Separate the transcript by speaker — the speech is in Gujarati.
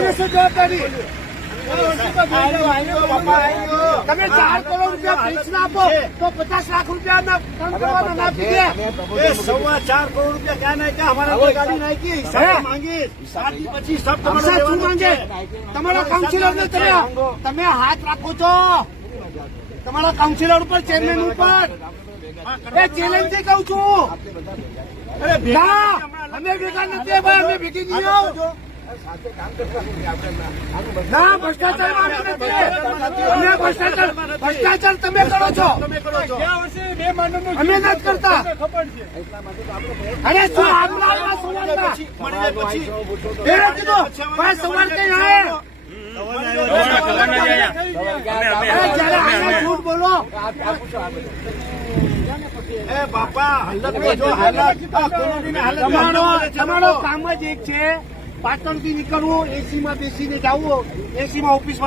Speaker 1: રહેશે જવાબદારી. તમે ચાર કરોડ રૂપિયા ફિક્સ ના આપો તો પચાસ લાખ રૂપિયા દે.
Speaker 2: સવા ચાર કરોડ રૂપિયા ક્યાં નાખ્યા અમારા ગાડી નાખી. પછી
Speaker 1: શું માંગે? તમારા કાઉન્સિલર ને તમે તમે હાથ રાખો છો. તમારા કાઉન્સિલર ઉપર ચેરમેન ઉપર. એ ચેલેન્જ કઉ છું?
Speaker 2: અરે ભેગા
Speaker 1: અમે ભેગા નથી. ભ્રષ્ટાચાર તમે કરો છો. અમે નથી કરતા. અરે સવાલ કઈ આવે જયારે આને જૂઠ બોલો.
Speaker 2: બાપા, હાલત જો હાલત હાલત
Speaker 1: તમારો. કામ જ એક છે પાટણથી નીકળવું એસી માં બેસીને જવું એસી માં બેસી